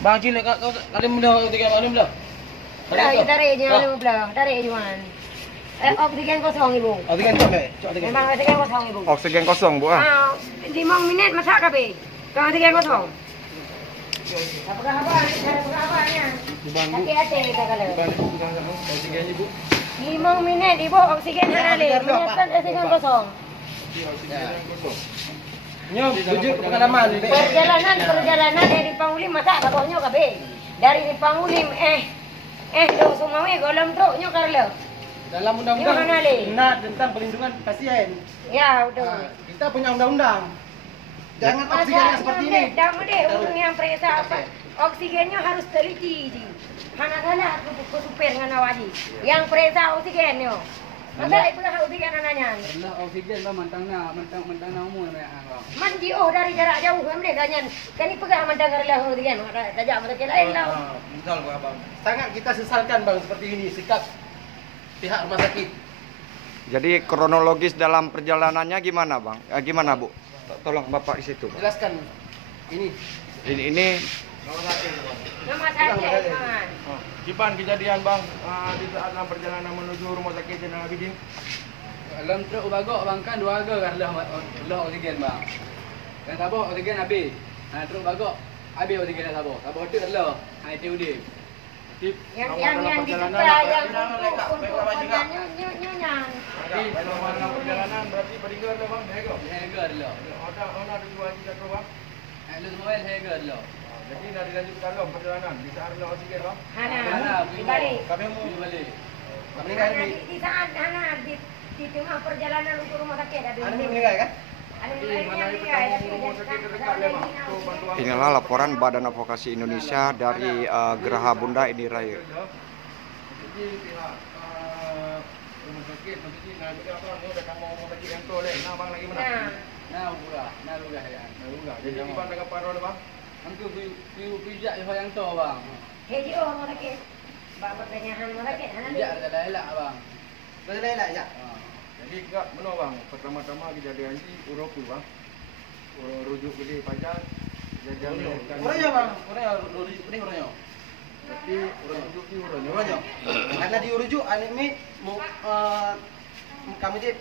Bang Cile kali muda tiga kali muda. Tarik je kali muda. Tarik je man. Oksigen kosong ibu. Oksigen kosong. Memang oksigen kosong ibu. Oksigen kosong, Bu. 5 minit masak kabeh. Kalau oksigen kosong. Apa-apanya? Hati-hati kita kalau. Oksigennya Bu. 5 menit ibu oksigen halal. Menyiapkan oksigen kosong. Nyo, tujuh pengalaman. Perjalanan dari Pangulim masak kabehnya kabeh. Dari Pangulim do sumawe golem truk nyo karlo. Dalam undang-undang tentang perlindungan pasien. Ya, udah. Kita punya undang-undang. Jangan oksigennya seperti ini. Dah urung yang periksa apa. Oksigennya harus teliti. Hana-hana aku supir dengan awadi. Yang periksa oksigennya. Masa itu dah oksigen ananya. Lah oksigen lah mentang umur ya bang. Mandi dari jarak jauh mereka ganyan. Kani pegang mentang karela oksigen. Tajak mata ke lain lah. Betul Bang. Sangat kita sesalkan Bang seperti ini sikap pihak rumah sakit. Jadi kronologis dalam perjalanannya gimana, Bang? Gimana, Bu? Tolong Bapak di situ, Bang. Jelaskan ini. Ini Nama saya Man. Kipan kejadian bang di saat perjalanan menuju rumah sakit Jenderal Abidin. Dalam truk bagok bang kan 2 harga kan lah oksigen bang. Kan tabok oksigen habis. Truk bagok habis oksigen dah tabok. Tabok tu lah. Itu dia. Yang dicetak yang untuk nyonya. Jadi dalam perjalanan berarti berikan lah bang, Harga lah. ada dua juta tu bang. Lu semua harga lah. Jadi nak dilanjutkan lah perjalanan di saat ada oksigen bang. Hana, dibalik. Kami mau Balik. Di saat Hana di tengah perjalanan untuk rumah sakit ada. Anda meninggal kan? inilah laporan Badan Advokasi Indonesia dari Geraha Bunda Ini Raya. Jadi pihak rumah sakit maksudnya nak bagi apa ni datang mau rumah sakit yang tu leh. Nah bang lagi mana? Nah udah ya. Jadi kipan dengan parol bang. Angku pijak yang tu bang. Hei rumah sakit. Bapak pertanyaan rumah sakit. Hana Pijak ada elak bang. Boleh lah ya. Jadi enggak mana bang? Pertama-tama kejadian ni uroku bang. Rujuk gede panjang. Kejadian Orangnya Bang, orangnya. Tapi rujuk ki urangnya. Orangnya. Karena diurujuk anime kami dia